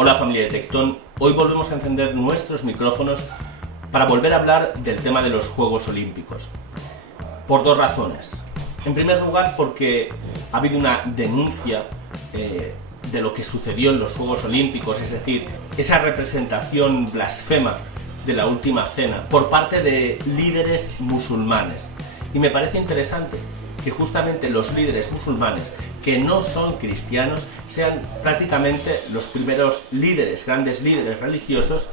Hola familia de Tectón, hoy volvemos a encender nuestros micrófonos para volver a hablar del tema de los Juegos Olímpicos. Por dos razones. En primer lugar, porque ha habido una denuncia de lo que sucedió en los Juegos Olímpicos, es decir, esa representación blasfema de la Última Cena por parte de líderes musulmanes. Y me parece interesante que justamente los líderes musulmanes que no son cristianos sean prácticamente los primeros líderes, grandes líderes religiosos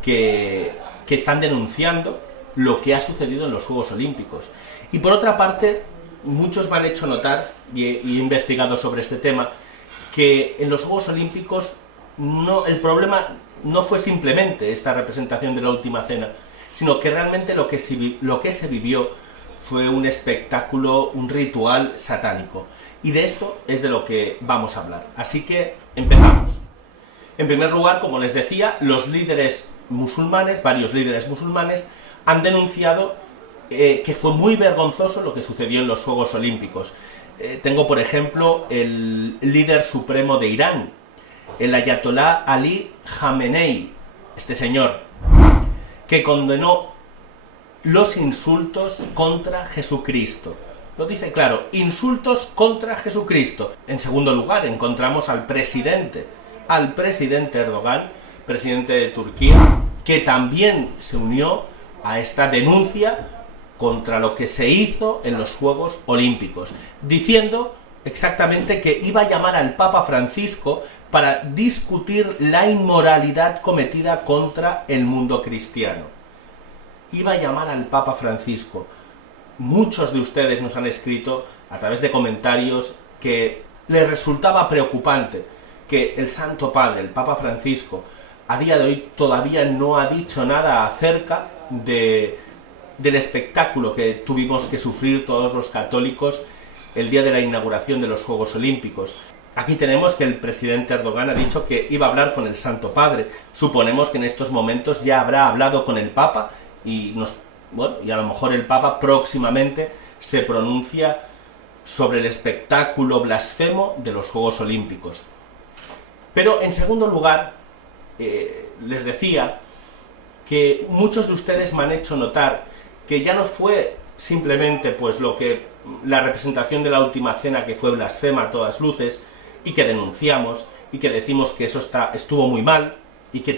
que están denunciando lo que ha sucedido en los Juegos Olímpicos. Y por otra parte, muchos me han hecho notar, y he investigado sobre este tema, que en los Juegos Olímpicos el problema no fue simplemente esta representación de la Última Cena, sino que realmente lo que se vivió fue un espectáculo, un ritual satánico. Y de esto es de lo que vamos a hablar. Así que empezamos. En primer lugar, como les decía, los líderes musulmanes, varios líderes musulmanes, han denunciado que fue muy vergonzoso lo que sucedió en los Juegos Olímpicos. Tengo, por ejemplo, el líder supremo de Irán, el Ayatolá Ali Khamenei, este señor, que condenó los insultos contra Jesucristo. Lo dice claro, insultos contra Jesucristo. En segundo lugar, encontramos al presidente Erdogan, presidente de Turquía, que también se unió a esta denuncia contra lo que se hizo en los Juegos Olímpicos, diciendo exactamente que iba a llamar al Papa Francisco para discutir la inmoralidad cometida contra el mundo cristiano. Iba a llamar al Papa Francisco. Muchos de ustedes nos han escrito a través de comentarios que les resultaba preocupante que el Santo Padre, el Papa Francisco, a día de hoy todavía no ha dicho nada acerca del espectáculo que tuvimos que sufrir todos los católicos el día de la inauguración de los Juegos Olímpicos. Aquí tenemos que el presidente Erdogan ha dicho que iba a hablar con el Santo Padre. Suponemos que en estos momentos ya habrá hablado con el Papa y a lo mejor el Papa próximamente se pronuncia sobre el espectáculo blasfemo de los Juegos Olímpicos. Pero en segundo lugar, les decía que muchos de ustedes me han hecho notar que ya no fue simplemente la representación de la Última Cena, que fue blasfema a todas luces, y que denunciamos, y que decimos que eso estuvo muy mal, y que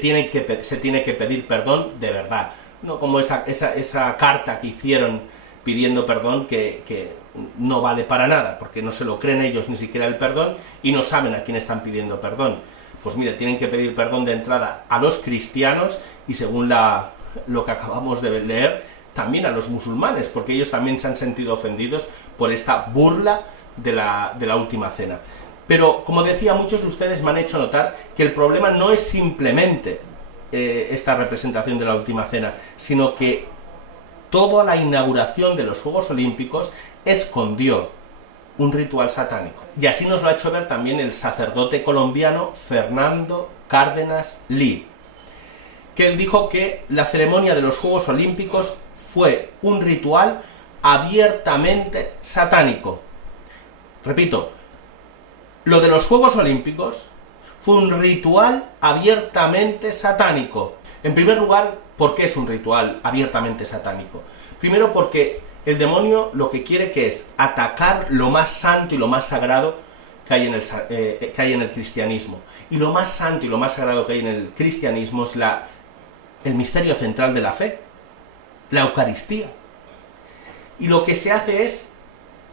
se tiene que pedir perdón de verdad. No como esa carta que hicieron pidiendo perdón que no vale para nada, porque no se lo creen ellos ni siquiera el perdón y no saben a quién están pidiendo perdón. Pues mire, tienen que pedir perdón de entrada a los cristianos y según lo que acabamos de leer, también a los musulmanes, porque ellos también se han sentido ofendidos por esta burla de la Última Cena. Pero, como decía, muchos de ustedes me han hecho notar que el problema no es simplemente esta representación de la Última Cena, sino que toda la inauguración de los Juegos Olímpicos escondió un ritual satánico. Y así nos lo ha hecho ver también el sacerdote colombiano Fernando Cárdenas Lee, que él dijo que la ceremonia de los Juegos Olímpicos fue un ritual abiertamente satánico. Repito, lo de los Juegos Olímpicos fue un ritual abiertamente satánico. En primer lugar, ¿por qué es un ritual abiertamente satánico? Primero porque el demonio lo que quiere que es atacar lo más santo y lo más sagrado que hay en el cristianismo. Y lo más santo y lo más sagrado que hay en el cristianismo es el misterio central de la fe, la Eucaristía. Y lo que se hace es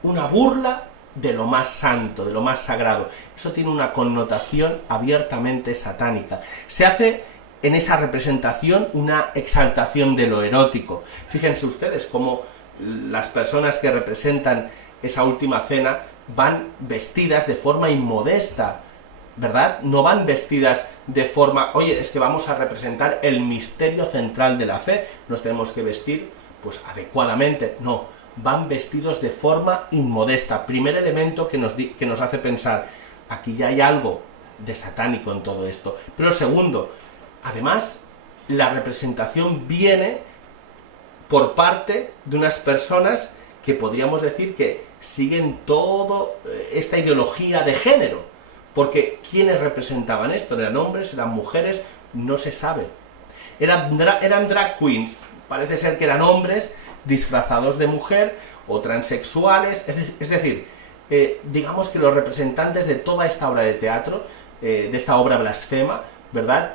una burla de lo más santo, de lo más sagrado. Eso tiene una connotación abiertamente satánica. Se hace en esa representación una exaltación de lo erótico. Fíjense ustedes cómo las personas que representan esa Última Cena van vestidas de forma inmodesta, ¿verdad? No van vestidas de forma, oye, es que vamos a representar el misterio central de la fe, nos tenemos que vestir pues adecuadamente. No, van vestidos de forma inmodesta. Primer elemento que nos hace pensar, aquí ya hay algo de satánico en todo esto. Pero segundo, además, la representación viene por parte de unas personas que podríamos decir que siguen toda esta ideología de género, Porque ¿quiénes representaban esto? ¿Eran hombres? ¿Eran mujeres? No se sabe. Eran drag queens, parece ser que eran hombres disfrazados de mujer o transexuales, es decir, digamos que los representantes de toda esta obra de teatro, de esta obra blasfema, ¿verdad?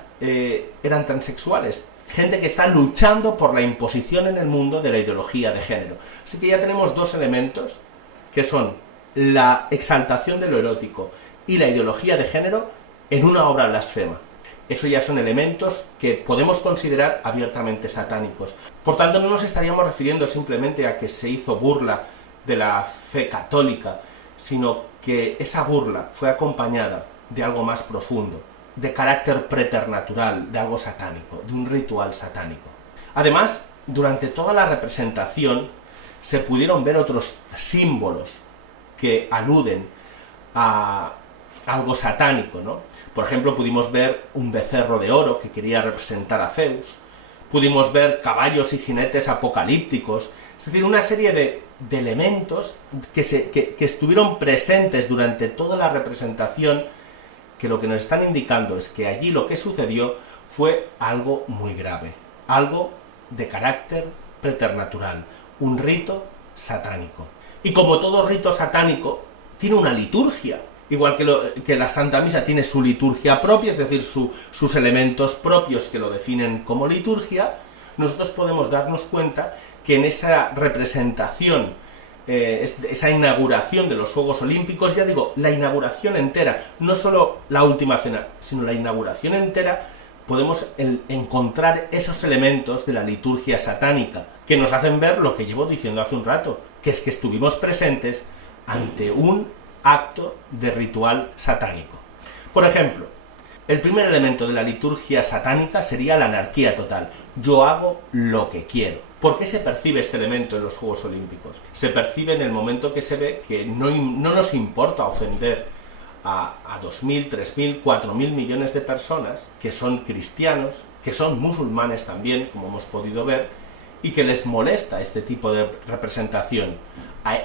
Eran transexuales, gente que está luchando por la imposición en el mundo de la ideología de género. Así que ya tenemos dos elementos, que son la exaltación de lo erótico y la ideología de género en una obra blasfema. Eso ya son elementos que podemos considerar abiertamente satánicos. Por tanto, no nos estaríamos refiriendo simplemente a que se hizo burla de la fe católica, sino que esa burla fue acompañada de algo más profundo, de carácter preternatural, de algo satánico, de un ritual satánico. Además, durante toda la representación se pudieron ver otros símbolos que aluden a algo satánico, ¿no? Por ejemplo, pudimos ver un becerro de oro que quería representar a Zeus, pudimos ver caballos y jinetes apocalípticos, es decir, una serie de elementos que estuvieron presentes durante toda la representación, que lo que nos están indicando es que allí lo que sucedió fue algo muy grave, algo de carácter preternatural, un rito satánico. Y como todo rito satánico, tiene una liturgia. Igual que la Santa Misa tiene su liturgia propia, es decir, sus elementos propios que lo definen como liturgia, nosotros podemos darnos cuenta que en esa representación, esa inauguración de los Juegos Olímpicos, ya digo, la inauguración entera, no solo la última cena, sino la inauguración entera, podemos encontrar esos elementos de la liturgia satánica, que nos hacen ver lo que llevo diciendo hace un rato, que es que estuvimos presentes ante un acto de ritual satánico. Por ejemplo, el primer elemento de la liturgia satánica sería la anarquía total. Yo hago lo que quiero. ¿Por qué se percibe este elemento en los Juegos Olímpicos? Se percibe en el momento que se ve que no nos importa ofender a 2.000, 3.000, 4.000 millones de personas que son cristianos, que son musulmanes también, como hemos podido ver, y que les molesta este tipo de representación.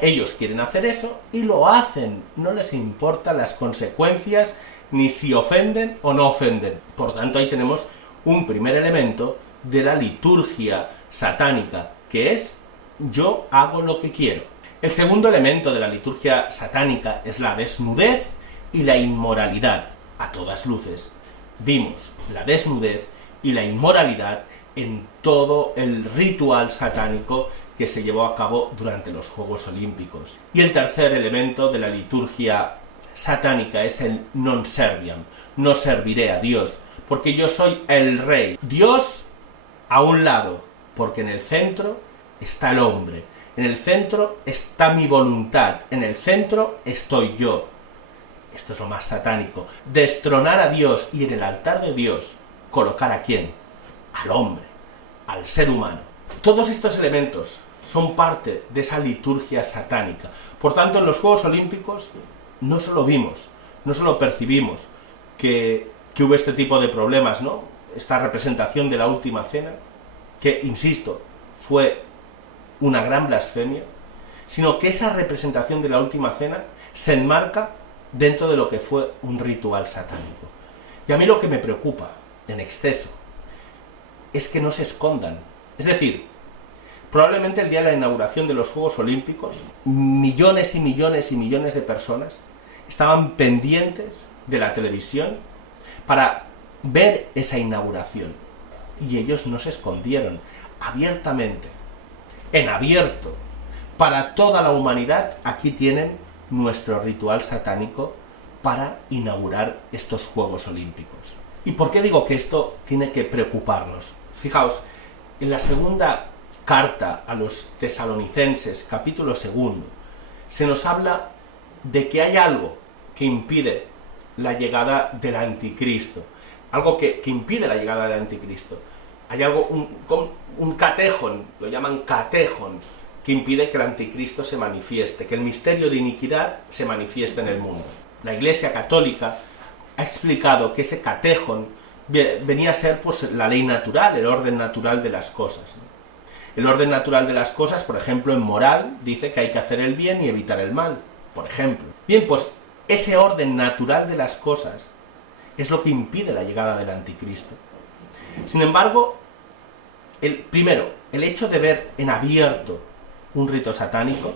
Ellos quieren hacer eso y lo hacen, no les importan las consecuencias ni si ofenden o no ofenden. Por tanto, ahí tenemos un primer elemento de la liturgia satánica, que es yo hago lo que quiero. El segundo elemento de la liturgia satánica es la desnudez y la inmoralidad. A todas luces vimos la desnudez y la inmoralidad en todo el ritual satánico que se llevó a cabo durante los Juegos Olímpicos. Y el tercer elemento de la liturgia satánica es el non serviam, no serviré a Dios, porque yo soy el rey. Dios a un lado, porque en el centro está el hombre, en el centro está mi voluntad, en el centro estoy yo. Esto es lo más satánico, destronar a Dios y en el altar de Dios colocar ¿a quién? Al hombre, al ser humano. Todos estos elementos son parte de esa liturgia satánica. Por tanto, en los Juegos Olímpicos no solo vimos, no solo percibimos que hubo este tipo de problemas, ¿no? Esta representación de la última cena, que, insisto, fue una gran blasfemia, sino que esa representación de la última cena se enmarca dentro de lo que fue un ritual satánico. Y a mí lo que me preocupa, en exceso, es que no se escondan. Es decir, probablemente el día de la inauguración de los Juegos Olímpicos, millones y millones y millones de personas estaban pendientes de la televisión para ver esa inauguración. Y ellos no se escondieron, abiertamente, en abierto, para toda la humanidad. Aquí tienen nuestro ritual satánico para inaugurar estos Juegos Olímpicos. ¿Y por qué digo que esto tiene que preocuparnos? Fijaos, en la segunda carta a los tesalonicenses, capítulo 2, se nos habla de que hay algo que impide la llegada del anticristo, algo que impide la llegada del anticristo. Hay algo, un catejon, lo llaman catejon, que impide que el anticristo se manifieste, que el misterio de iniquidad se manifieste en el mundo. La Iglesia Católica ha explicado que ese catejon venía a ser pues la ley natural, el orden natural de las cosas, ¿no? El orden natural de las cosas, por ejemplo, en moral, dice que hay que hacer el bien y evitar el mal, por ejemplo. Bien, pues ese orden natural de las cosas es lo que impide la llegada del anticristo. Sin embargo, el hecho de ver en abierto un rito satánico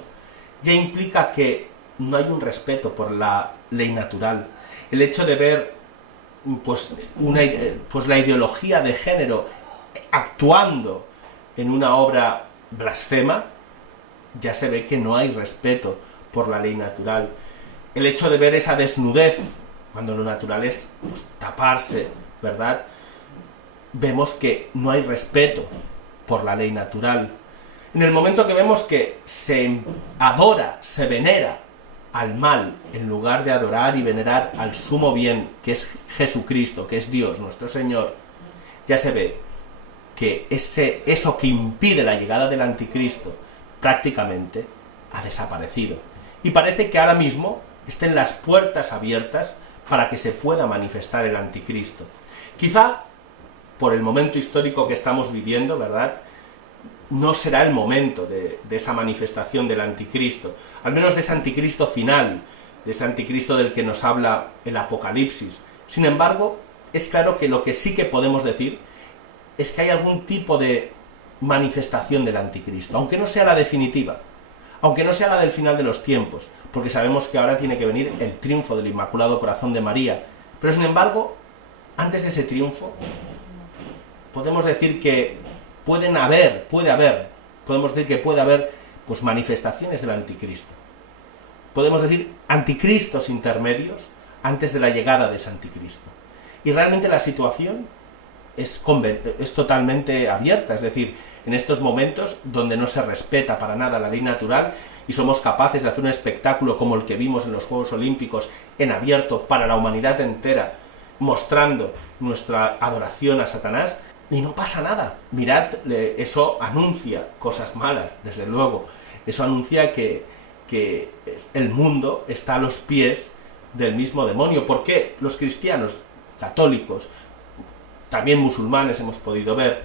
ya implica que no hay un respeto por la ley natural. El hecho de ver pues la ideología de género actuando en una obra blasfema, ya se ve que no hay respeto por la ley natural. El hecho de ver esa desnudez, cuando lo natural es pues, taparse, ¿verdad? Vemos que no hay respeto por la ley natural. En el momento que vemos que se adora, se venera al mal, en lugar de adorar y venerar al sumo bien, que es Jesucristo, que es Dios, nuestro Señor, ya se ve que eso que impide la llegada del anticristo prácticamente ha desaparecido. Y parece que ahora mismo estén las puertas abiertas para que se pueda manifestar el anticristo. Quizá, por el momento histórico que estamos viviendo, ¿verdad?, no será el momento de esa manifestación del anticristo, al menos de ese anticristo final, de ese anticristo del que nos habla el Apocalipsis. Sin embargo, es claro que lo que sí que podemos decir es que hay algún tipo de manifestación del anticristo, aunque no sea la definitiva, aunque no sea la del final de los tiempos, porque sabemos que ahora tiene que venir el triunfo del Inmaculado Corazón de María. Pero sin embargo, antes de ese triunfo, podemos decir que puede haber pues manifestaciones del anticristo. Podemos decir anticristos intermedios antes de la llegada de ese anticristo. Y realmente la situación es totalmente abierta, es decir, en estos momentos donde no se respeta para nada la ley natural y somos capaces de hacer un espectáculo como el que vimos en los Juegos Olímpicos en abierto para la humanidad entera, mostrando nuestra adoración a Satanás, y no pasa nada. Mirad, eso anuncia cosas malas, desde luego. Eso anuncia que el mundo está a los pies del mismo demonio. ¿Por qué los cristianos, católicos, también musulmanes hemos podido ver,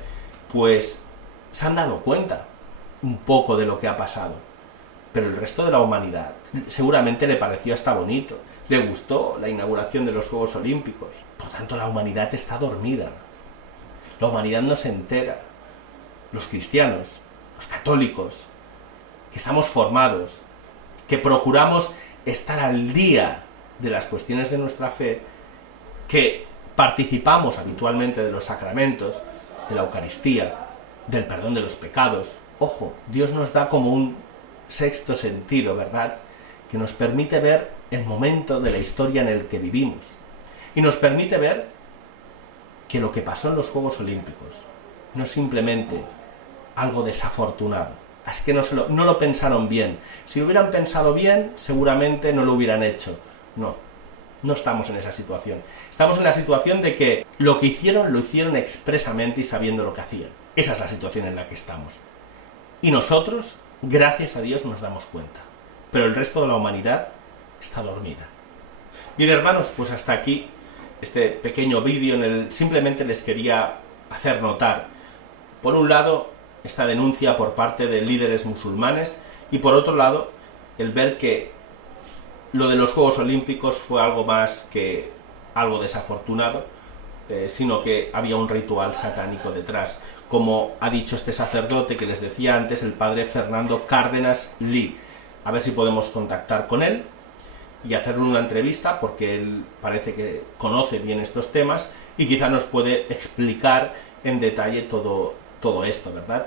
pues se han dado cuenta un poco de lo que ha pasado? Pero el resto de la humanidad seguramente le pareció hasta bonito, le gustó la inauguración de los Juegos Olímpicos. Por tanto, la humanidad está dormida. La humanidad no se entera. Los cristianos, los católicos, que estamos formados, que procuramos estar al día de las cuestiones de nuestra fe, que participamos habitualmente de los sacramentos, de la Eucaristía, del perdón de los pecados. Ojo, Dios nos da como un sexto sentido, ¿verdad?, que nos permite ver el momento de la historia en el que vivimos. Y nos permite ver que lo que pasó en los Juegos Olímpicos no es simplemente algo desafortunado. Es que no lo pensaron bien. Si lo hubieran pensado bien, seguramente no lo hubieran hecho. No estamos en esa situación. Estamos en la situación de que lo que hicieron, lo hicieron expresamente y sabiendo lo que hacían. Esa es la situación en la que estamos. Y nosotros, gracias a Dios, nos damos cuenta. Pero el resto de la humanidad está dormida. Bien, hermanos, pues hasta aquí este pequeño vídeo en el simplemente les quería hacer notar, por un lado, esta denuncia por parte de líderes musulmanes y por otro lado, el ver que lo de los Juegos Olímpicos fue algo más que algo desafortunado, sino que había un ritual satánico detrás, como ha dicho este sacerdote que les decía antes, el padre Fernando Cárdenas Lee. A ver si podemos contactar con él y hacerle una entrevista, porque él parece que conoce bien estos temas y quizá nos puede explicar en detalle todo esto, ¿verdad?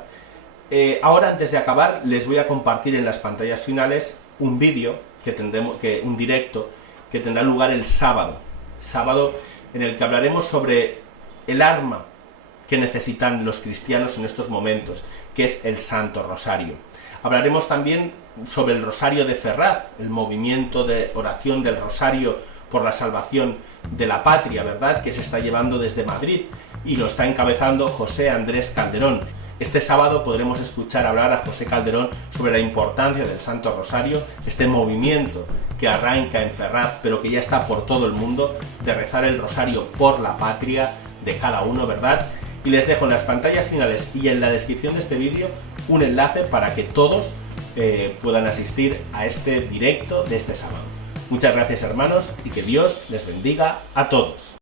Ahora, antes de acabar, les voy a compartir en las pantallas finales un vídeo, un directo, que tendrá lugar el sábado, en el que hablaremos sobre el arma que necesitan los cristianos en estos momentos, que es el Santo Rosario. Hablaremos también sobre el Rosario de Ferraz, el movimiento de oración del Rosario por la salvación de la patria, ¿verdad?, que se está llevando desde Madrid y lo está encabezando José Andrés Calderón. Este sábado podremos escuchar hablar a José Calderón sobre la importancia del Santo Rosario, este movimiento que arranca en Ferraz, pero que ya está por todo el mundo, de rezar el Rosario por la patria de cada uno, ¿verdad? Y les dejo en las pantallas finales y en la descripción de este vídeo un enlace para que todos puedan asistir a este directo de este sábado. Muchas gracias, hermanos, y que Dios les bendiga a todos.